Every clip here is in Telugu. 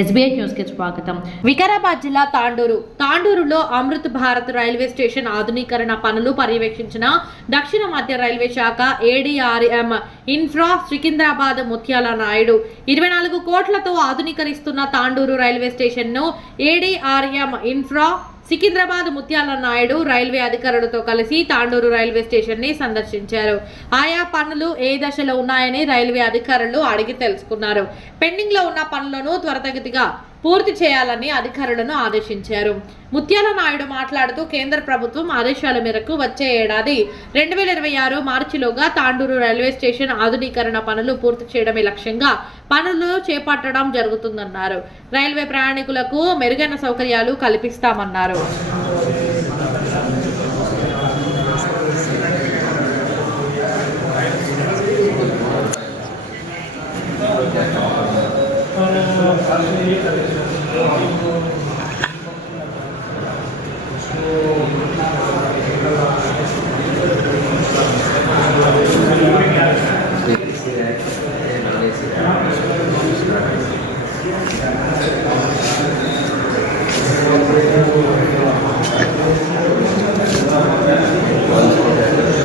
ఎస్బీఐ న్యూస్కి స్వాగతం. వికారాబాద్ జిల్లా తాండూరు. తాండూరులో అమృత్ భారత్ రైల్వే స్టేషన్ ఆధునీకరణ పనులు పర్యవేక్షించిన దక్షిణ మధ్య రైల్వే శాఖ ఏడీఆర్ఎం ఇన్ఫ్రా సికింద్రాబాద్ ముత్యాల నాయుడు. ఇరవై నాలుగు కోట్లతో ఆధునీకరిస్తున్న తాండూరు రైల్వే స్టేషన్ను ADRM infra Secunderabad Mutyala Naidu railway అధికారులతో కలిసి తాండూరు రైల్వే స్టేషన్ని సందర్శించారు. ఆయా పనులు ఏ దశలో ఉన్నాయని రైల్వే అధికారులు అడిగి తెలుసుకున్నారు. పెండింగ్లో ఉన్న పనులను త్వరితగతిగా పూర్తి చేయాలని అధికారులను ఆదేశించారు. ముత్యాల నాయుడు మాట్లాడుతూ కేంద్ర ప్రభుత్వం ఆదేశాల మేరకు వచ్చే ఏడాది రెండు వేల ఇరవై ఆరు మార్చిలోగా తాండూరు రైల్వే స్టేషన్ ఆధునీకరణ పనులు పూర్తి చేయడమే లక్ష్యంగా పనులు చేపట్టడం జరుగుతుందన్నారు. రైల్వే ప్రయాణికులకు మెరుగైన సౌకర్యాలు కల్పిస్తామన్నారు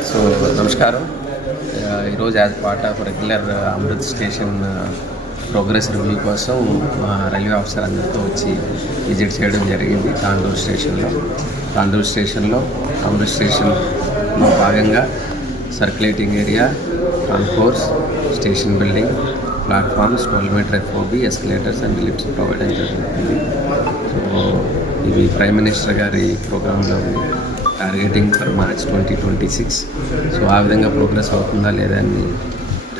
సో నమస్కారం. ఈరోజు as part of regular Amrit station progress review కోసం మా రైల్వే ఆఫీసర్ అందరితో వచ్చి విజిట్ చేయడం జరిగింది తాండూరు స్టేషన్లో. తాండూరు స్టేషన్లో అమృత్ స్టేషన్లో భాగంగా circulating area concourse station building platforms twelve metre FOB escalators and lifts provide జరుగుతుంది సో ఇది ప్రైమ్ మినిస్టర్ గారి ప్రోగ్రాంలో ఉంది. Targeting for March twenty twenty six so ఆ విధంగా ప్రోగ్రెస్ అవుతుందా లేదా అని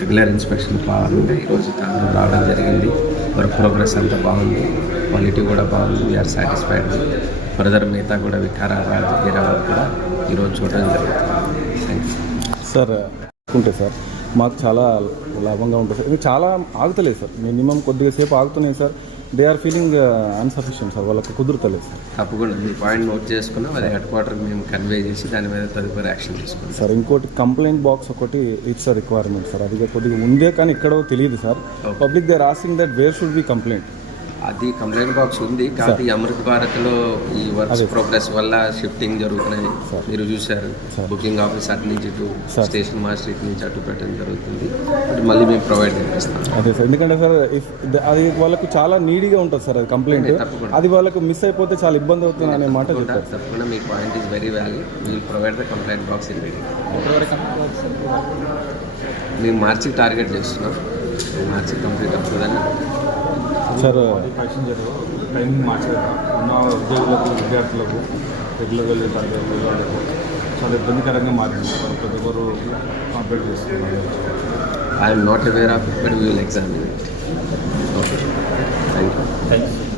రెగ్యులర్ ఇన్స్పెక్షన్ కావాలంటే ఈరోజు తాను రావడం జరిగింది. వర్క్ ప్రోగ్రెస్ అంతా బాగుంది. క్వాలిటీ కూడా బాగుంది. వీఆర్ సాటిస్ఫైడ్ ఫర్దర్ మిగతా కూడా వికారాబాద్ హీరాబాద్ కూడా ఈరోజు చూడడం జరుగుతుంది. థ్యాంక్ యూ సార్ ఉంటే సార్ మాకు చాలా లాభంగా ఉంటుంది. సార్ ఇది చాలా ఆగుతలేదు సార్. మినిమం కొద్దిగా సేపు ఆగుతున్నాయి sir. They are feeling insufficient sir వాళ్ళకి కుదురుతలేదు సార్ తప్పకుండా. మీ పాయింట్ నోట్ చేసుకున్నాం అది హెడ్ క్వార్టర్కి మేము కన్వే చేసి దాని మీద తదుపరి యాక్షన్ తీసుకుంటాం. సార్ ఇంకోటి కంప్లైంట్ బాక్స్ ఒకటి ఇట్స్ రిక్వైర్మెంట్ సార్ అది కొద్దిగా ఉందే కానీ ఎక్కడో తెలియదు sir. Public they are asking that where should be complaint అది కంప్లైంట్ బాక్స్ ఉంది. కాకపోతే అమృత్ భారత్లో ఈ వర్క్స్ ప్రోగ్రెస్ వల్ల షిఫ్టింగ్ జరుగుతున్నాయి. మీరు చూశారు. బుకింగ్ ఆఫీస్ అటు నుంచి ఇటు. స్టేషన్ మాస్టర్ ఇటు నుంచి అటు పెట్టడం జరుగుతుంది. బట్ మళ్ళీ మేము ప్రొవైడ్ చేపిస్తాం. అదే సార్. ఎందుకంటే సార్ ఇఫ్ అది వాళ్ళకు చాలా నీడీగా ఉంటుంది సార్ అది కంప్లైంట్. అది వాళ్ళకు మిస్ అయిపోతే చాలా ఇబ్బంది అవుతుంది అనే మాట తప్పకుండా మీ point is very valid will provide the complaint box in మేము మార్చికి టార్గెట్ చేస్తున్నాం. మార్చి కంప్లీట్ అవుతుందని. సార్ ప్యాసింజర్ టైమింగ్ మార్చలేదు? ఉన్న ఉద్యోగులకు విద్యార్థులకు రెగ్యులర్ వెళ్ళే వాళ్ళకు చాలా ఇబ్బందికరంగా మారింది. ప్రతి ఒక్కరు కంప్లీట్ చేస్తున్నారు I'm not aware of but will examine okay thank you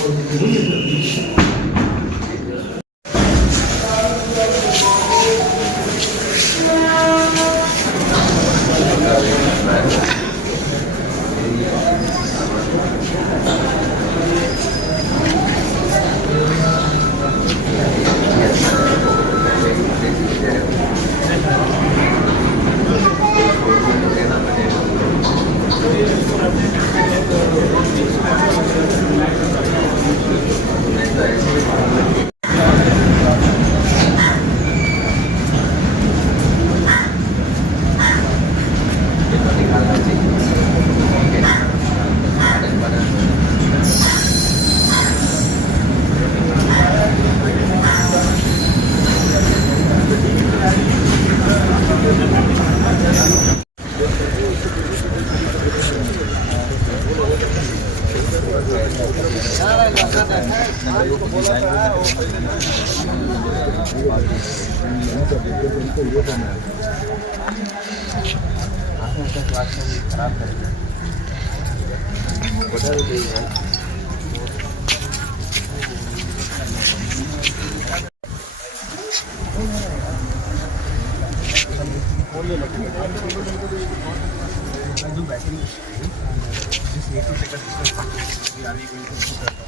We 立的历史。I do battery. Just need to take a distance. We are going to